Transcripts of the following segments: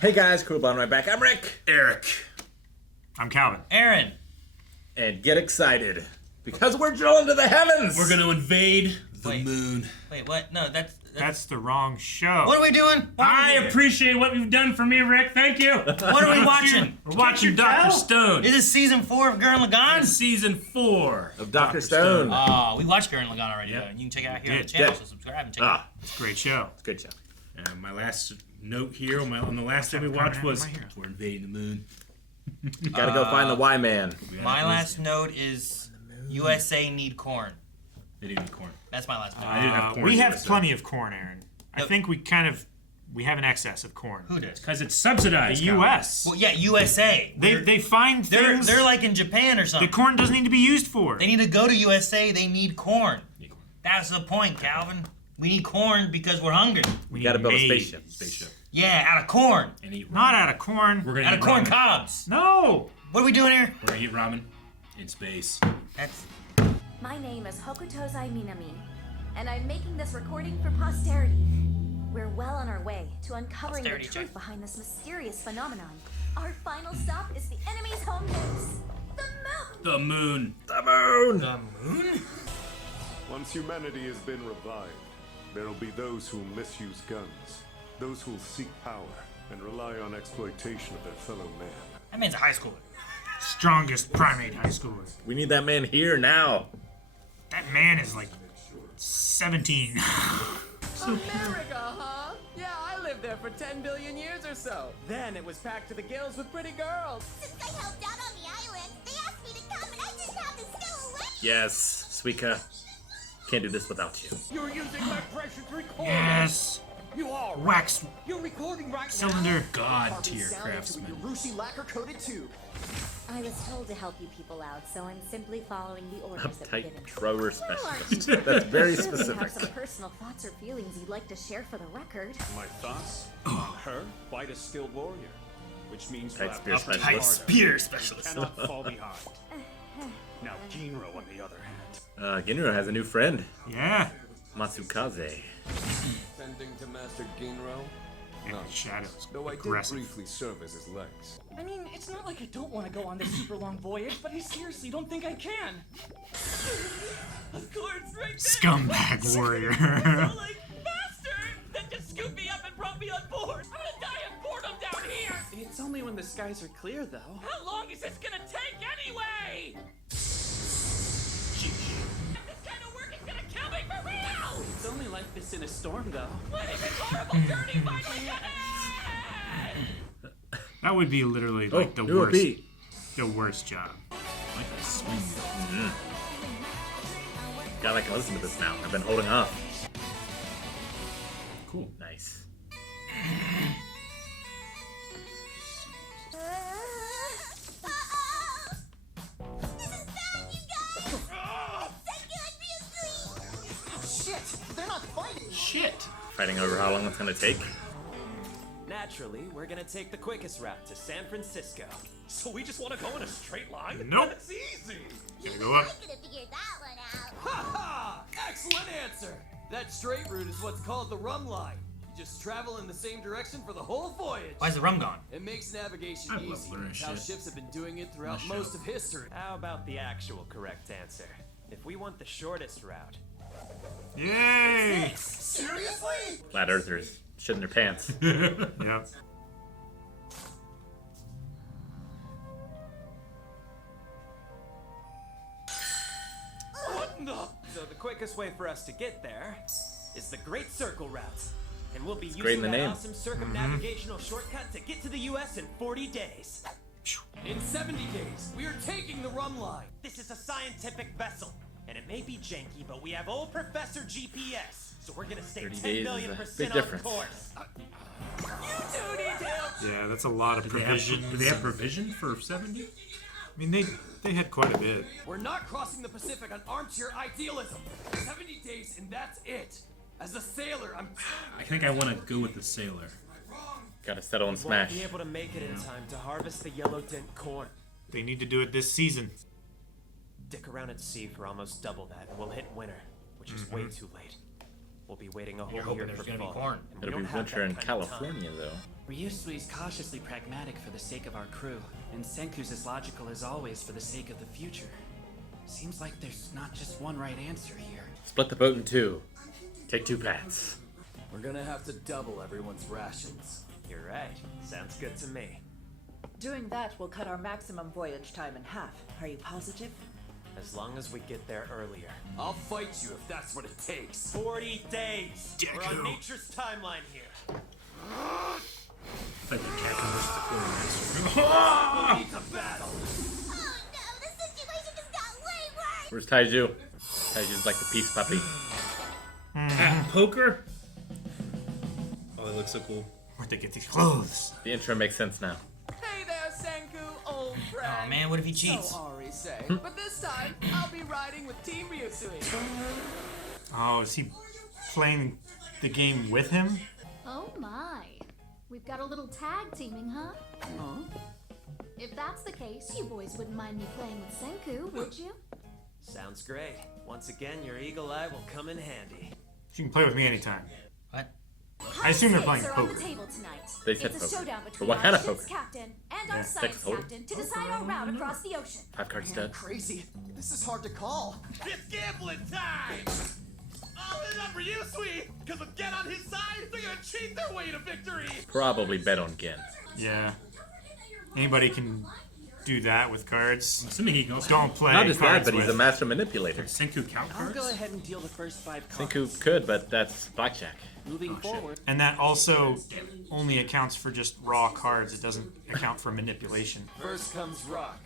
Hey guys, cool on right back. I'm Rick. Eric. I'm Calvin. Aaron. And get excited, because we're drilling to the heavens. We're gonna invade the moon. Wait, what? No, That's the wrong show. What are we doing? I appreciate what you've done for me, Rick. Thank you. What are we watching? We're watching Dr. Stone. Is this season 4 of Gurren Lagann? It's season 4 of Dr. Stone. Oh, we watched Gurren Lagann already. Yep. Though. You can check it out here on the channel, so subscribe and check it out. It's a great show. It's a good show. My last note here on the last time we watched was we're invading the moon. Gotta go find the Y-Man. My last note is USA need corn. They do need corn. That's my last note. I didn't have corn. We have plenty of corn, Aaron. I think we have an excess of corn. Who does? Because it's subsidized. The U.S. Well, yeah, USA. They find things. They're like in Japan or something. The corn doesn't need to be used for. They need to go to USA. They need corn. That's the point, Calvin. We need corn because we're hungry. We gotta build a spaceship. Yeah, out of corn. And eat ramen. Not out of corn. We're gonna Out eat of corn ramen. cobs. No. What are we doing here? We're gonna eat ramen in space. That's... My name is Hokutozai Minami, and I'm making this recording for posterity. We're well on our way to uncovering the Posterity truth check. behind this mysterious phenomenon. Our final stop is the enemy's home base, the moon. The moon. The moon. The moon? Once humanity has been revived, there will be those who misuse guns, those who will seek power and rely on exploitation of their fellow man. That man's a high schooler. Strongest primate high schooler. We need that man here now. That man is like 17. America, huh? Yeah, I lived there for 10 billion years or so. Then it was packed to the gills with pretty girls. Since I helped out on the island, they asked me to come and I just happened to go away. Yes, Suika. Can't do this without you. You're using my precious recorder. Yes. You are. Wax You're recording right cylinder. God tier craftsman. Ryusui lacquer-coated tube. I was told to help you people out, so I'm simply following the orders that were Uptight given. thrower Who are specialist. you? That's very Surely you specific. have some personal thoughts or feelings you'd like to share for the record. My thoughts? Her, quite a skilled warrior, which means Tight we'll spear have to work specialist. harder. Spear specialist. Cannot fall behind. Now Ginro, on the other hand. Ginro has a new friend, Yeah. Matsukaze. Tending to Master Ginro? And the shadows. Though I did Aggressive. briefly serve as his legs. I mean, it's not like I don't want to go on this super long voyage, but I seriously don't think I can. Of course, right then. Scumbag warrior. Like, faster! Then just scooped me up and brought me on board. I'm gonna die of boredom down here. It's only when the skies are clear, though. How long is this gonna take anyway? This kind of work is gonna kill me for real! It's only like this in a storm, though. When is this horrible journey finally gonna end? That would be literally like the new worst. OP. The worst job. God, I can listen to this now. I've been holding off. Cool. Nice. This is bad, you guys! Senku and Ryusui! Shit! They're not fighting! Shit. Fighting over how long it's gonna take. Naturally, we're gonna take the quickest route to San Francisco. So we just want to go in a straight line? Nope. That's easy! Gonna go up. I could have figured that one out. Ha ha! Excellent answer! That straight route is what's called the rum line. You just travel in the same direction for the whole voyage. Why's the rum gone? It makes navigation I love easy. learning It's how shit. ships have been doing it throughout On the most show. of history. How about the actual correct answer? If we want the shortest route. Yay! Seriously? Flat Earthers shitting their pants. Yep. What the? So the quickest way for us to get there is the Great Circle route. And we'll be great in using the that name. awesome circumnavigational shortcut to get to the US in 40 days. In 70 days, we are taking the rum line. This is a scientific vessel, and it may be janky, but we have old Professor GPS, so we're gonna stay 30 10 days million is a percent big on difference. course. You two need help. Yeah, that's a lot of Do they provisions. have provision for 70? I mean, they had quite a bit. We're not crossing the Pacific on armchair idealism. 70 days, and that's it. As a sailor, I'm. I think I want to go with the sailor. Gotta settle and Won't smash. be able to make it in time to harvest the yellow dent corn. They need to do it this season. Dick around at sea for almost double that, and we'll hit winter, which is way too late. We'll be waiting a You're whole hoping year there's for gonna be fall. corn. and we It'll don't be have winter that in kind of time. California, though. Ryusui's cautiously pragmatic for the sake of our crew, and Senku's as logical as always for the sake of the future. Seems like there's not just one right answer here. Split the boat in two. Take 2 paths. We're gonna have to double everyone's rations. You're right. Sounds good to me. Doing that will cut our maximum voyage time in half. Are you positive? As long as we get there earlier. I'll fight you if that's what it takes. 40 days! We're on nature's timeline here. Like the captain versus the quartermaster. We need to battle! Oh no, the situation just got way worse! Where's Taiju? Taiju's like the peace puppy. At poker? Oh, they look so cool. Where'd they get these clothes? The intro makes sense now. Hey there, Senku, old friend. Oh man, what if he cheats? So Ari say, but this time I'll be riding with Team Ryusui. Oh, is he playing the game with him? Oh my. We've got a little tag teaming, huh? If that's the case, you boys wouldn't mind me playing with Senku, would you? Sounds great. Once again, your eagle eye will come in handy. You can play with me anytime. What? I assume they're playing Stakes are on the poker. table tonight. They said It's a poker. showdown But between what kind our of ship's poker? captain and Yeah, our stakes science total. captain to decide our route across the ocean. 5 card stud. Crazy. This is hard to call. It's gambling time! All in on Ryusui! Because with Gen on his side, they're gonna cheat their way to victory! Probably bet on Gen. Yeah. Anybody can do that with cards. I'm assuming he can also. Don't play Not just that, cards but he's a with. master manipulator. Senku count I'll cards? go ahead and deal the first 5 cards. Senku could, but that's blackjack. Moving forward. And that also only accounts for just raw cards. It doesn't account for manipulation. First comes rock.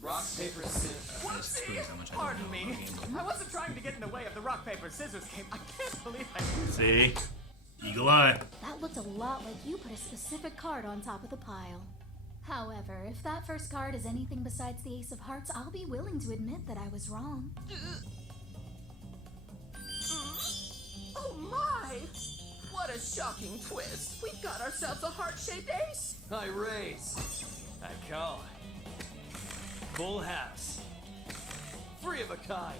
Rock, paper, scissors. Whoopsie! Pardon me. I wasn't trying to get in the way of the rock, paper, scissors game. I can't believe I did. See? Eagle eye. That looked a lot like you put a specific card on top of the pile. However, if that first card is anything besides the Ace of Hearts, I'll be willing to admit that I was wrong. Oh my! What a shocking twist. We've got ourselves a heart-shaped ace. I raise. I call. Full house. Free of a kind.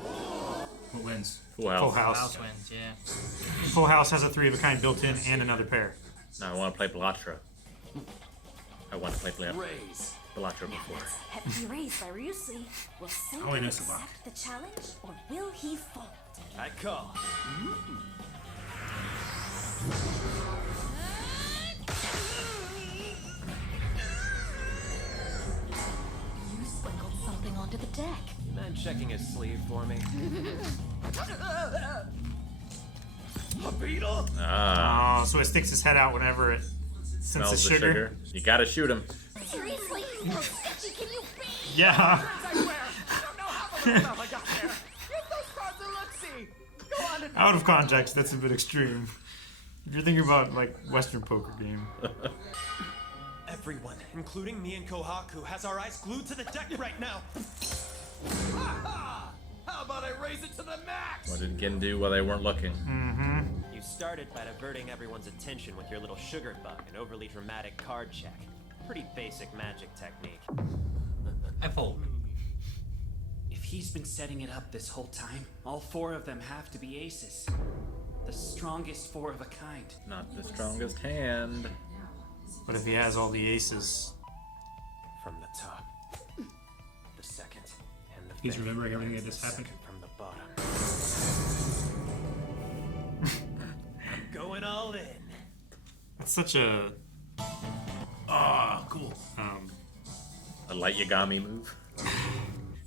What wins? Full Well, house. House wins, yeah. Full house has a 3 of a kind built in and another pair. now I want to play Belatra. I want to play Raise. Belatra before. Hefty raised by Ryusui. Will Oh, I Senku know Sabak. accept the challenge, or will he fold? I call. You sprinkled something onto the deck. Man checking his sleeve for me. A beetle? Ah, Oh, so it sticks his head out whenever it smells senses the sugar. sugar. You gotta shoot him. Seriously? How sketchy can you be? Yeah. I swear, I don't know how the little stuff I got there. Give those cards a look-see. Go on and... Out of context, that's a bit extreme. If you're thinking about like Western poker game. Everyone, including me and Kohaku, has our eyes glued to the deck right now. Ha! How about I raise it to the max? What did Gen do while they weren't looking? You started by diverting everyone's attention with your little sugar bug and overly dramatic card check. Pretty basic magic technique. I fold. If he's been setting it up this whole time, all 4 of them have to be aces. The strongest 4 of a kind. Not the strongest hand. But if he has all the aces, From the top. The second. And the He's fifth, remembering everything and that just the happened. second From the bottom. I'm going all in. it's such a Ah, cool. A light Yagami move.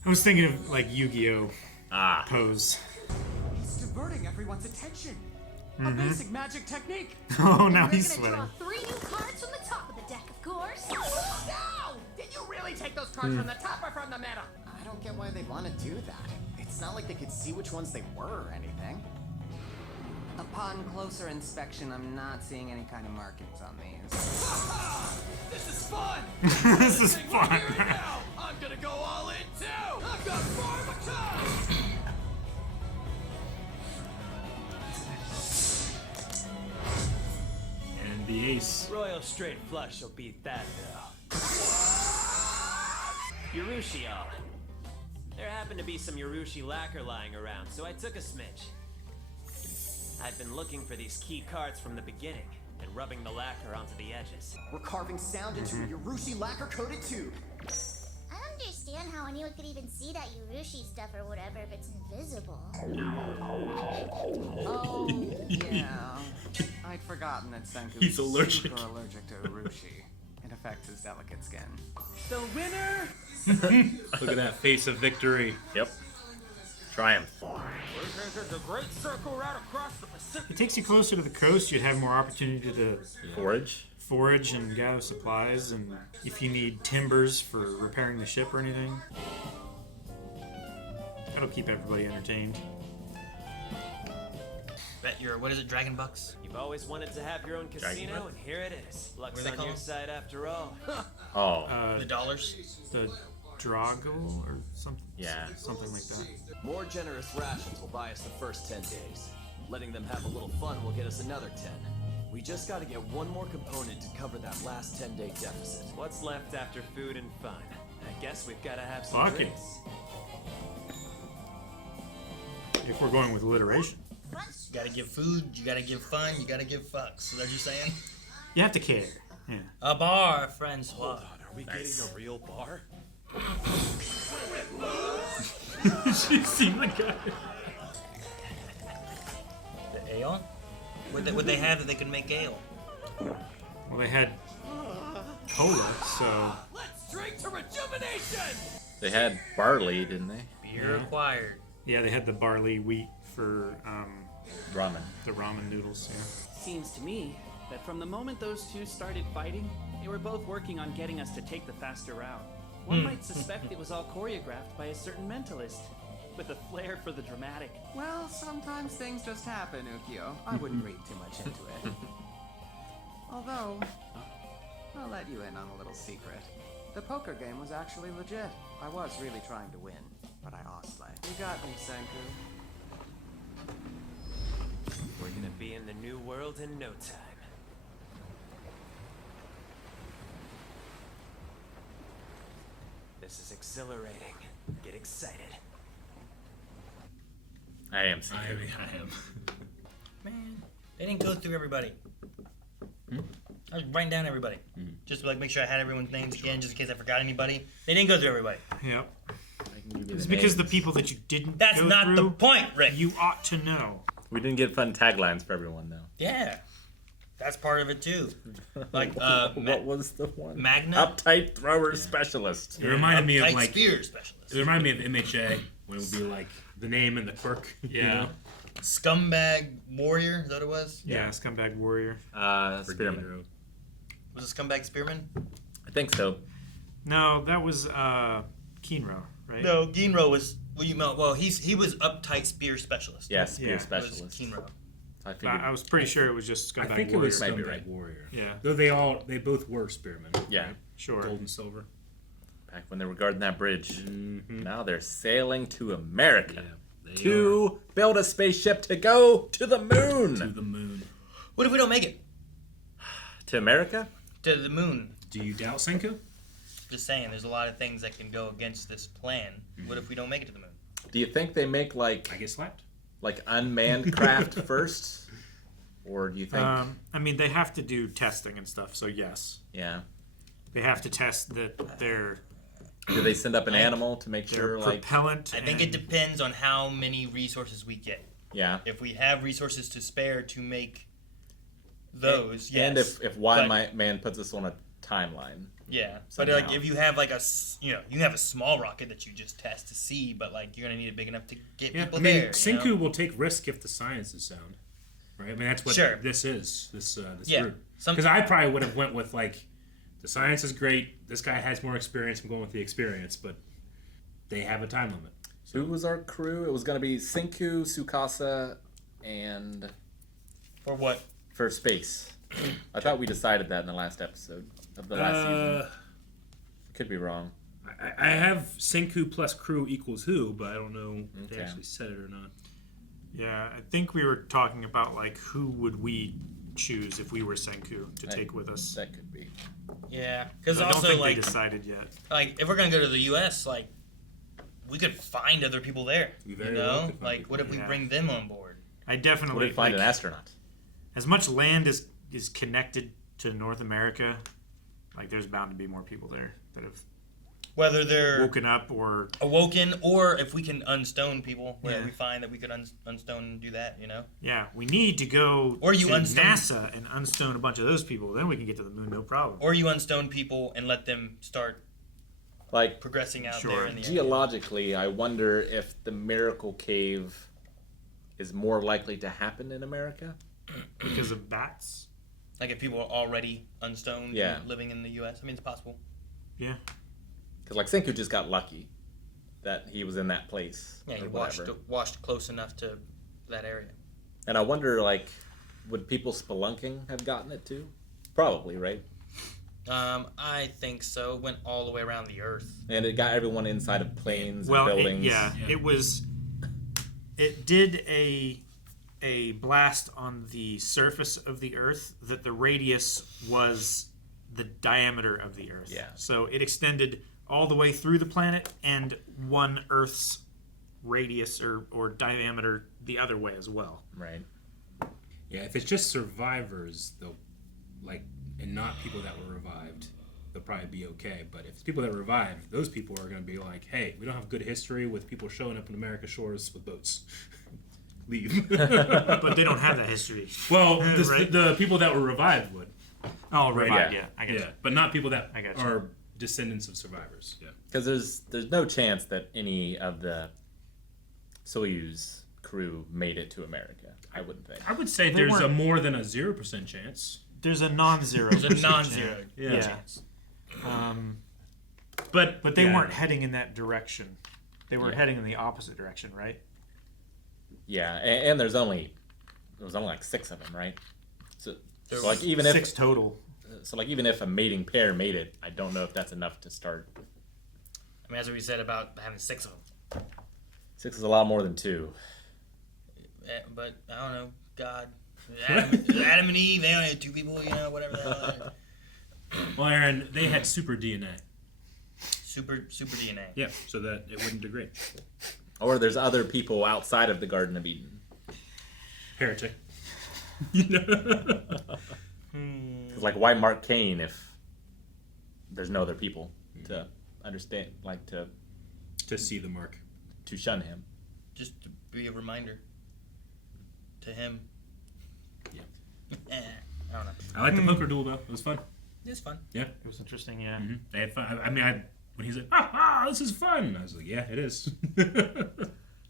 I was thinking of like Yu-Gi-Oh Ah, pose. It's diverting everyone's attention. A basic magic technique. Oh, now We're he's gonna draw sweating. 3 new cards from the top of the deck, of course. No! Did you really take those cards from the top or from the middle? I don't get why they want to do that. It's not like they could see which ones they were or anything. Upon closer inspection, I'm not seeing any kind of markings on these. This is fun! This is We're fun. here now! I'm gonna go all in too! I've got 4 of a kind! And the ace. Royal straight flush will beat that though. Yurushi all. There happened to be some Yurushi lacquer lying around, so I took a smidge. I've been looking for these key cards from the beginning and rubbing the lacquer onto the edges. We're carving sound into a Ryusui lacquer-coated tube. I don't understand how anyone could even see that Urushi stuff or whatever if it's invisible. Oh, yeah. I'd forgotten that Senku He's is allergic. super allergic to Urushi. It affects his delicate skin. The winner! Look at that face of victory. Yep. Triumph. The great circle right across the Pacific. It takes you closer to the coast. You'd have more opportunity to Forage and gather supplies, and if you need timbers for repairing the ship or anything, that'll keep everybody entertained. Bet your, what is it, Dragon Bucks? You've always wanted to have your own casino, and here it is. Luck's What are they on your called? side after all. The dollars? The Drago or something. Yeah. Something like that. More generous rations will buy us the first 10 days. Letting them have a little fun will get us another 10. We just gotta get one more component to cover that last 10-day deficit. What's left after food and fun? I guess we've gotta have some Fuck it. drinks. If we're going with alliteration. You gotta give food, you gotta give fun, you gotta give fucks. Is that what you're saying? You have to care. Yeah. A bar, friends. Hold on, are we getting a real bar? She seemed like a... The ale? Would they have that they could make ale? Well, they had cola, so... Let's drink to rejuvenation! They had barley, didn't they? Beer acquired. Yeah, they had the barley wheat for ramen. The ramen noodles, yeah. Seems to me that from the moment those two started fighting, they were both working on getting us to take the faster route. One might suspect it was all choreographed by a certain mentalist, with a flair for the dramatic. Well, sometimes things just happen, Ukyo. I wouldn't read too much into it. Although, I'll let you in on a little secret. The poker game was actually legit. I was really trying to win, but I honestly. You got me, Senku. We're gonna be in the new world in no time. This is exhilarating. Get excited. I am. I am. Man, they didn't go through everybody. I was writing down everybody. Just to like make sure I had everyone's names again, just in case I forgot anybody. They didn't go through everybody. Yep. It's It's because the people that you didn't That's go not through, the point, Rick. you ought to know. We didn't get fun taglines for everyone, though. Yeah. That's part of it, too. Like, what was the one? Magna? Uptight thrower specialist. It reminded me of Uptight like spear specialist. It reminded me of MHA when it would be like the name and the quirk. you Yeah. know? Scumbag warrior, is that what it was? Yeah, Scumbag Warrior. Spearman. Was it Scumbag Spearman? I think so. No, that was Keenro, right? No, Ginro was. Well, he was uptight spear specialist. Yeah, spear Yeah. specialist. It was Kinro. I was pretty sure it was just Scumbag I think Warrior. it was Might be Scumbag right. Warrior. Yeah. Though they both were spearmen. Yeah. right? Sure. Gold and silver. Back when they were guarding that bridge. Mm-hmm. Now they're sailing to America. They To build a spaceship to go to the moon. To the moon. What if we don't make it To America? to the moon? Do you doubt Senku? Just saying, there's a lot of things that can go against this plan. What if we don't make it to the moon? Do you think they make I get slapped. like unmanned craft first? Or do you think I mean, they have to do testing and stuff, so yes. yeah. They have to test that their Do they send up an animal to make sure like propellant. I think it depends on how many resources we get. yeah. If we have resources to spare to make those, yes. And if one But- man puts us on a timeline. Yeah, somehow. but like if you have like you have a small rocket that you just test to see, but like you're gonna need it big enough to get Yeah, people I mean, there. Senku you know? will take risk if the science is sound, right? I mean, that's what Sure. this is. This Yeah. route. Some- Because I probably would have went with like, the science is great. This guy has more experience. I'm going with the experience, but they have a time limit. Who was our crew? It was gonna be Senku, Tsukasa, and For what? for space. I thought we decided that in the last episode of the last season. Could be wrong. I have Senku plus crew equals who, but I don't know if they Okay. actually said it or not. Yeah, I think we were talking about like who would we choose if we were Senku to take with us. That could be. Yeah, because I don't also think like they decided yet. like if we're gonna go to the U.S., like we could find other people there. We You very well know, could find like people what if we there. bring them on board? I definitely Would it find an astronaut? As much land is connected to North America, like there's bound to be more people there that have whether they're woken up or awoken, or if we can unstone people, where we find that we could unstone and do that, Yeah, we need to go or you to unstone NASA and unstone a bunch of those people. Then we can get to the moon, no problem. Or you unstone people and let them start like progressing out there in the geologically, I wonder if the Miracle Cave is more likely to happen in America because of bats. Like if people are already unstoned, Yeah. living in the U.S. I mean, it's possible. Yeah. Because like Senku just got lucky that he was in that place. Yeah, he or whatever. washed close enough to that area. And I wonder, like, would people spelunking have gotten it too? Probably, right? I think so. It went all the way around the Earth. And it got everyone inside of planes Well, and buildings. it was. It did a blast on the surface of the Earth that the radius was the diameter of the Earth. Yeah. So it extended all the way through the planet and one Earth's radius or diameter the other way as well. Right. Yeah, if it's just survivors, they'll and not people that were revived, they'll probably be okay. But if it's people that revived, those people are going to be like, hey, we don't have good history with people showing up in America's shores with boats. Leave. But they don't have that history. Well, Right? the people that were revived would. Oh, Right, revived, yeah. I get yeah, you. but not people that I got you. are descendants of survivors. Yeah. Because there's no chance that any of the Soyuz crew made it to America. I wouldn't think. I would say They there's a weren't- more than a 0% chance. There's a non-zero. There's a non-zero Yeah. chance. But they yeah. weren't heading in that direction. They were Yeah. heading in the opposite direction, right? Yeah, and there was only like 6 of them, right? So There like was even 6 if total. So like even if a mating pair made it, I don't know if that's enough to start. I mean, that's what we said about having 6 of them. 6 is a lot more than 2. But I don't know. God, Adam and Eve, they only had 2 people. Whatever the hell. Well, Aaron, they had super DNA. Super DNA. Yeah, so that it wouldn't degrade. Or there's other people outside of the Garden of Eden. Heretic. Because like, why Mark Cain if there's no other people to understand, like to see the mark, to shun him? Just to be a reminder to him. Yeah. I don't know. I like the poker duel though. It was fun. It's fun. Yeah. It was interesting, yeah. Mm-hmm. They had fun. I mean, when he's like, this is fun. I was like, yeah, it is. I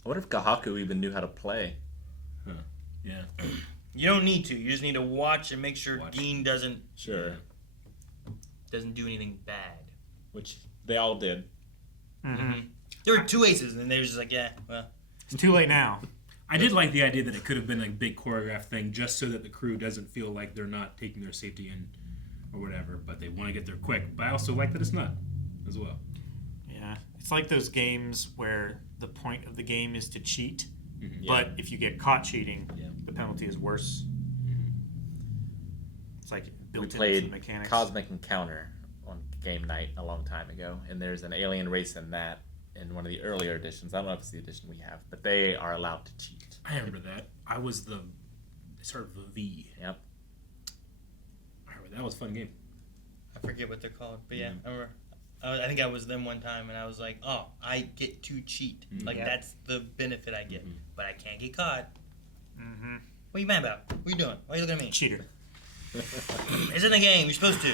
wonder if Gahaku even knew how to play. Huh. Yeah. You don't need to. You just need to watch and make sure Dean doesn't Sure. doesn't do anything bad. Which they all did. Mm-hmm. There were 2 aces, and they were just like, yeah, well. It's too late now. I did like the idea that it could have been a big choreographed thing just so that the crew doesn't feel like they're not taking their safety in or whatever, but they want to get there quick. But I also like that it's not as well. Yeah. It's like those games where the point of the game is to cheat, Mm-hmm. but if you get caught cheating, the penalty is worse. It's like built We into the played mechanics. Cosmic Encounter on game night a long time ago, and there's an alien race in that in one of the earlier editions. I don't know if it's the edition we have, but they are allowed to cheat. I remember that. I was they started with a V. Yep. I remember that was a fun game. I forget what they're called, but yeah, I remember. I think I was them one time, and I was like, "Oh, I get to cheat. Like that's the benefit I get, but I can't get caught." Mm-hmm. What are you mad about? What are you doing? Why are you looking at me? Cheater. It's in the game. You're supposed to.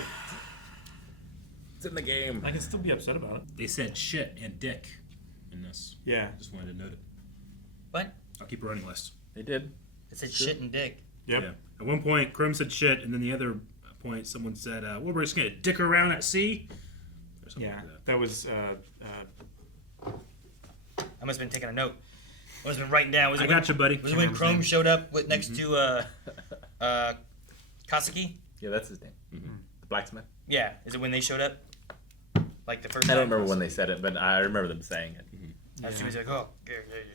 It's in the game. I can still be upset about it. They said shit and dick in this. Yeah. Just wanted to note it. What? I'll keep a running list. They did. It said shit and dick. Yep. Yeah. At one point, Chrome said shit, and then the other point, someone said, well, we're just going to dick around at sea. Or something Yeah. like That was. I must have been taking a note. I must have been writing down. Was it I when, got you, buddy. Was it when Chrome showed up with next to Kasaki? Yeah, that's his name. The blacksmith. Yeah. Is it when they showed up? Like the first I time? don't remember when they said it, but I remember them saying it. As soon as like, oh, yeah,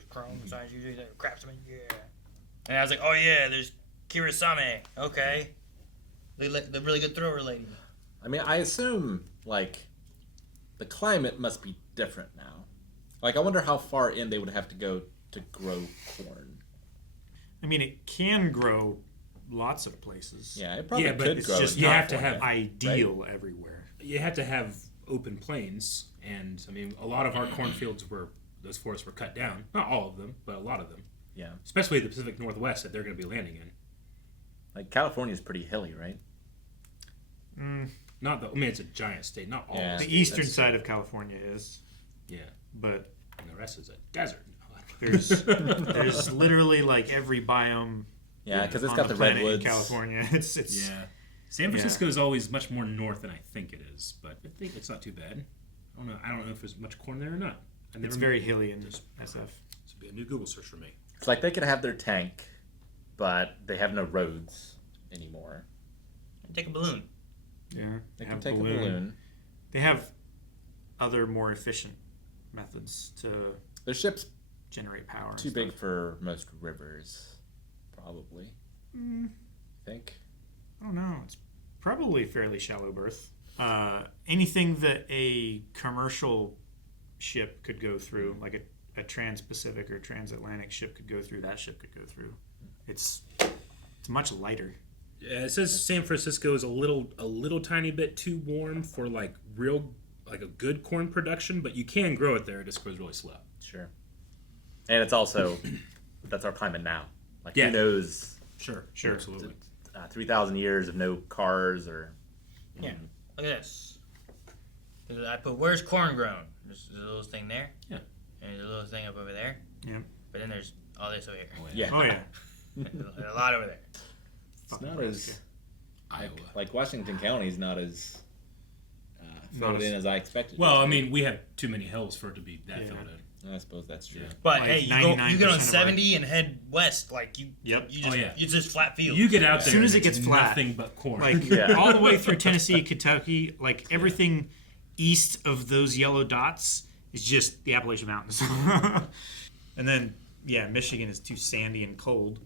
Chrome, science, craftsman, yeah. And I was like, oh yeah, there's Kirasame. Okay. The really good thrower lady. I mean, I assume, like, the climate must be different now. Like, I wonder how far in they would have to go to grow corn. I mean, it can grow lots of places. Yeah, it probably Yeah, but could It's grow. just in you not have to have- ideal everywhere. You have to have open plains, and I mean, a lot of our cornfields those forests were cut down. Not all of them, but a lot of them. Yeah. Especially the Pacific Northwest that they're going to be landing in. Like California's pretty hilly, right? Not the. I mean, it's a giant state. Not all. Yeah. of The the eastern side of California is, Yeah, but and the rest is a desert. there's literally like every biome. Yeah, because it's on got the planet redwoods. in California. It's Yeah. San Francisco is always much more north than I think it is, but I think it's not too bad. I don't know if there's much corn there or not. It's very hilly in SF. This would be a new Google search for me. It's like they could have their tank, but they have no roads anymore. Take a balloon. Yeah, They can have take a balloon. They have other more efficient methods to Their ship's generate power. too and big stuff. for most rivers, probably. I think. I don't know. It's probably fairly shallow berth. Anything that a commercial ship could go through, like a trans-Pacific or transatlantic ship could go through, that ship could go through. It's much lighter. Yeah, it says San Francisco is a little tiny bit too warm for like a good corn production, but you can grow it there. It just grows really slow. Sure. And it's also, that's our climate now. Like, Yeah. who knows? Sure, absolutely. 3,000 years of no cars or... Yeah. Look at this. I put, where's corn grown? There's a little thing there. Yeah. And there's a little thing up over there. Yeah. But then there's all this over here. Yeah. Oh yeah. There's a lot over there. It's not as... Iowa. Like Washington County's not as filled in as I expected. Well, I mean, we have too many hills for it to be that Yeah. filled in. I suppose that's true. But Like hey, you get 99% on of 70 and head west, like you just Oh, yeah. you just flat field. You get out As there, soon as and it gets it's flat, nothing but corn. Like Yeah. all the way through Tennessee, Kentucky, like everything east of those yellow dots is just the Appalachian Mountains. And then Michigan is too sandy and cold.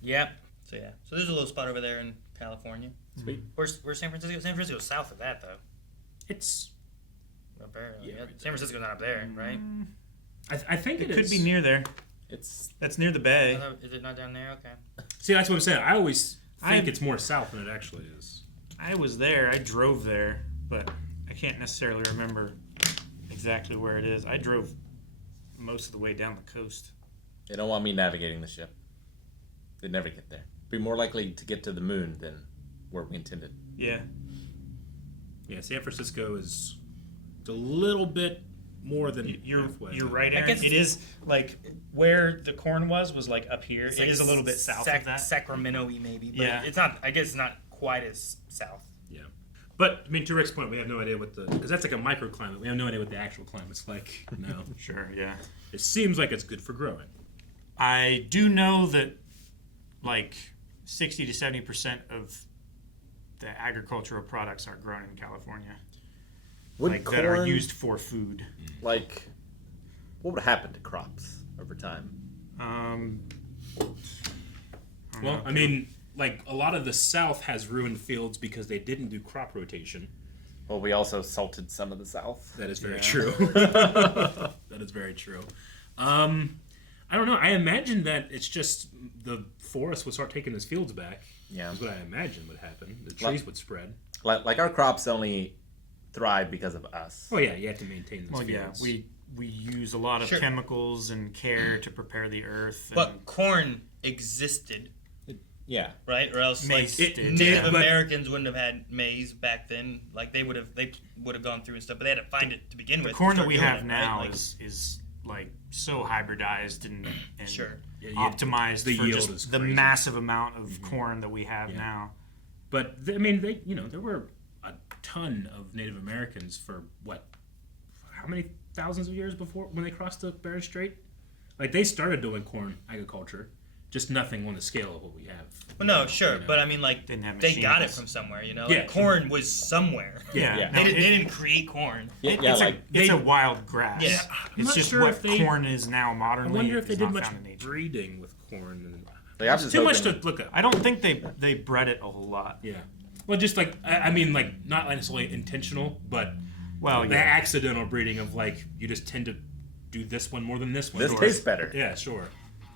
Yep. So there's a little spot over there in California. Sweet. Where's San Francisco? San Francisco's south of that though. It's Apparently, Yeah, right San Francisco's not up there, right? I think It it could is. be near there. That's near the bay. Is it not down there? Okay. See, that's what I'm saying. I always think I- it's more south than it actually is. I was there. I drove there, but I can't necessarily remember exactly where it is. I drove most of the way down the coast. They don't want me navigating the ship. They'd never get there. Be more likely to get to the moon than where we intended. Yeah. Yeah, San Francisco is a little bit more than halfway. You're right, Aaron. guess It is like where the corn was like up here. It's It like is a little bit south of that. Sacramento-y maybe, but Yeah. it's not. I guess it's not quite as south. Yeah, but I mean, to Rick's point, we have no idea what because that's like a microclimate. We have no idea what the actual climate's like. No. Sure, yeah. It seems like it's good for growing. I do know that like 60 to 70% of the agricultural products are grown in California. Would Like that are corn- used for food. Like, what would happen to crops over time? Well, I mean, like a lot of the South has ruined fields because they didn't do crop rotation. Well, we also salted some of the South. That is very Yeah. true. That is very true. I don't know. I imagine that it's just the forest would start taking its fields back. Yeah. Is what I imagine would happen. The trees would spread. Like our crops only thrive because of us. Oh yeah, you have to maintain those Well, yeah, fields. we use a lot of Sure. chemicals and care to prepare the earth. And But corn existed, Yeah. right? Or else Maize like did, Native yeah. Americans wouldn't have had maize back then. Like they would have gone through and stuff, but they had to find it to begin the with. corn to that start we doing have it, right? now Like, is like so hybridized and Sure. Yeah, optimized the for yield just is the crazy. massive amount of corn that we have now. But I mean, there were a ton of Native Americans for what? How many thousands of years before when they crossed the Bering Strait? Like they started doing corn agriculture, just nothing on the scale of what we have. Well, no, sure, but I mean, like Didn't have they got it machines. from somewhere, you know. Yeah, Like, corn was somewhere. Yeah. Yeah. Now, They it- didn't create corn. Yeah, yeah, it's like it's a wild grass. Yeah. I'm It's not just sure what if they- corn is now I modernly. wonder if they is did not much found in nature. breeding with corn. And Like, I'm it's just too much hoping- to look up. I don't think they bred it a whole lot. Yeah. Well, just like I mean, like not necessarily intentional, but Well, the yeah. accidental breeding of like you just tend to do this one more than this one. this Sure. tastes better. Yeah, sure.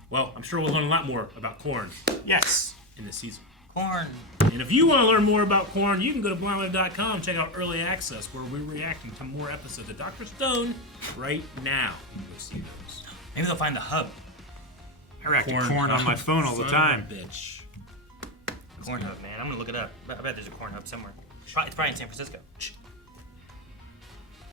Well, I'm sure we'll learn a lot more about corn. Yes. In this season. Corn. And if you want to learn more about corn, you can go to blindlive.com and check out Early Access, where we're reacting to more episodes of Dr. Stone right now. You can go see those. Maybe they'll find the hub. I react to corn on my phone all the time. Bitch. Corn hub, man. I'm gonna look it up. I bet there's a corn hub somewhere. It's probably in San Francisco.